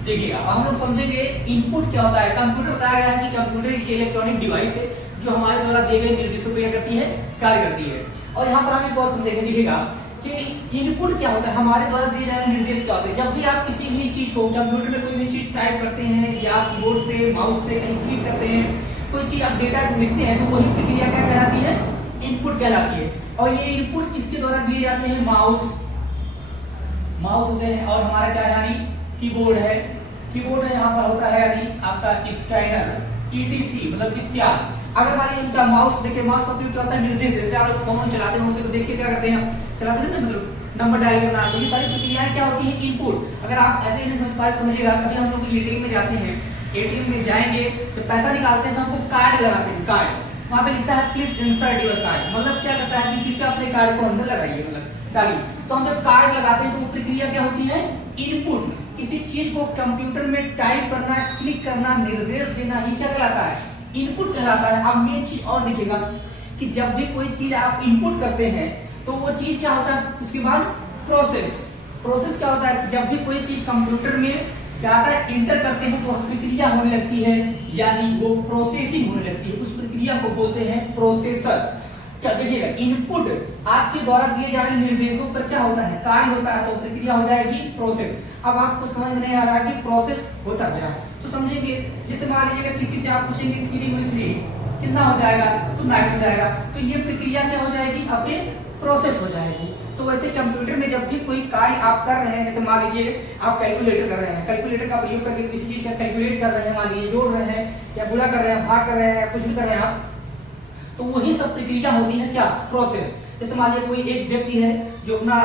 देखिएगा, अब हम लोग समझेंगे इनपुट क्या होता है। कंप्यूटर बताया गया है कि कंप्यूटर एक इलेक्ट्रॉनिक डिवाइस है जो हमारे द्वारा दिए गए निर्देशों पर क्या करती है, कार्य करती है। और यहाँ पर हम एक और समझेंगे, देखिएगा कि इनपुट क्या होता है, हमारे द्वारा दिए जा रहे निर्देश क्या होते हैं। जब भी आप किसी भी चीज को कंप्यूटर में कोई भी चीज टाइप करते हैं या कीबोर्ड से माउस से कहीं क्लिक करते हैं, कोई चीज आप डेटा लिखते हैं, तो वही प्रक्रिया क्या कहलाती है, इनपुट कहलाती है। और ये इनपुट किसके द्वारा दिए जाते हैं, माउस होते हैं, और हमारा क्या है यानी कीबोर्ड है। कीबोर्ड में यहाँ पर होता है यानी आपका स्कैनर, टीटीसी मतलब कि त्याग। अगर मान लीजिए इनका माउस, देखिए माउस का उपयोग क्या होता है, निर्देश। जैसे आप लोग फोन चलाते होंगे तो देखिए क्या करते हैं, चलाते हैं ना, मतलब नंबर डायल करना, तो ये सारी प्रक्रियाएं क्या होती है, इनपुट। अगर आप ऐसे ही नहीं समझ पाए समझिएगा, कभी हम लोग एटीएम में जाते हैं, एटीएम में जाएंगे तो पैसा निकालते हैं तो हमको कार्ड लगाते हैं, कार्ड वहां पे लिखता है प्लीज इंसर्ट योर कार्ड, मतलब क्या कहता है कि कृपया अपने कार्ड को अंदर लगाइए, मतलब डालिए। तो हम जब कार्ड लगाते हैं तो वो प्रक्रिया क्या होती है, इनपुट। किसी चीज को कंप्यूटर में टाइप करना, क्लिक करना, निर्देश देना, ये क्या कहलाता है, इनपुट कहलाता है। अब मेन चीज और देखिएगा कि जब भी कोई चीज आप इनपुट करते हैं तो वो चीज क्या होता है, उसके बाद प्रोसेस क्या होता है कि जब भी कोई चीज कंप्यूटर में डाटा इंटर करते हैं तो प्रक्रिया होने लगती है, यानी वो प्रोसेसिंग होने लगती है, उस प्रक्रिया को बोलते हैं प्रोसेसर। क्या देखिएगा, इनपुट आपके द्वारा दिए जा रहे निर्देशों पर क्या होता है, कार्य होता है, तो प्रक्रिया हो जाएगी प्रोसेस। अब आपको समझ में नहीं आ रहा है कि प्रोसेस होता क्या है, तो समझेंगे। जैसे मान लीजिए कि किसी से आप पूछेंगे 3 कितना हो जाएगा, तो 9 हो जाएगा, तो ये प्रक्रिया क्या हो जाएगी, आपके प्रोसेस हो जाएगी। तो वैसे कंप्यूटर में जब भी कोई कार्य आप कर रहे हैं, जैसे मान लीजिए आप कैलकुलेटर कर रहे हैं, कैलकुलेटर का प्रयोग करके किसी चीज का कैलकुलेट कर रहे हैं, मान लीजिए जोड़ रहे हैं या गुणा कर रहे हैं, भाग कर रहे हैं, कुछ भी कर रहे हैं आप, तो वही सब प्रक्रिया होती है क्या, प्रोसेस। जैसे मान लीजिए कोई एक व्यक्ति है जो अपना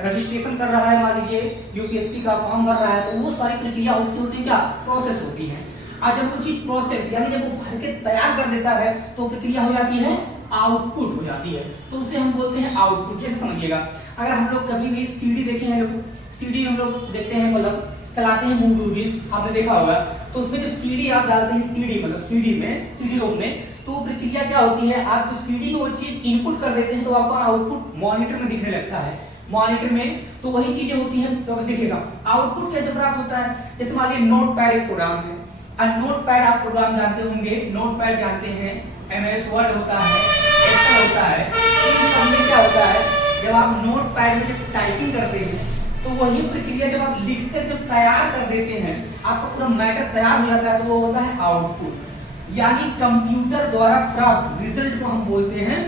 रजिस्ट्रेशन कर रहा है, मान लीजिए यूपीएससी का फॉर्म भर रहा है, तो वो सारी प्रक्रिया होती है क्या, प्रोसेस होती है। और जब वो चीज प्रोसेस यानी जब वो भर के तैयार कर देता है तो प्रक्रिया हो जाती है आउटपुट हो जाती है, तो उसे हम बोलते हैं आउटपुट। जैसे समझिएगा, अगर हम लोग कभी भी सीडी देखे हैं, लोग सीडी हम लोग देखते हैं, मतलब चलाते हैं मूवीज, आपने देखा होगा, तो उसमें जो सीडी आप डालते हैं, सीडी मतलब सीडी रोम में, तो प्रक्रिया क्या होती है, आप जो सीडी में वो चीज इनपुट कर देते हैं तो आपका आउटपुट मॉनिटर में दिखने लगता है, मॉनिटर में, तो वही चीजें होती हैं। तो देखिएगा आउटपुट कैसे प्राप्त होता है, जैसे मान लीजिए नोटपैड एक प्रोग्राम है, और नोटपैड आप प्रोग्राम जानते होंगे, नोटपैड जानते हैं, एमएस वर्ड होता है, एक्सेल होता है, इन सब में क्या होता है, जब आप नोटपैड में जब टाइपिंग करते हैं तो वही प्रक्रिया जब आप लिखकर जब तैयार कर देते हैं, आपका पूरा मैटर तैयार हो जाता है, तो वो होता है आउटपुट। यानी कंप्यूटर द्वारा प्राप्त रिजल्ट को हम बोलते हैं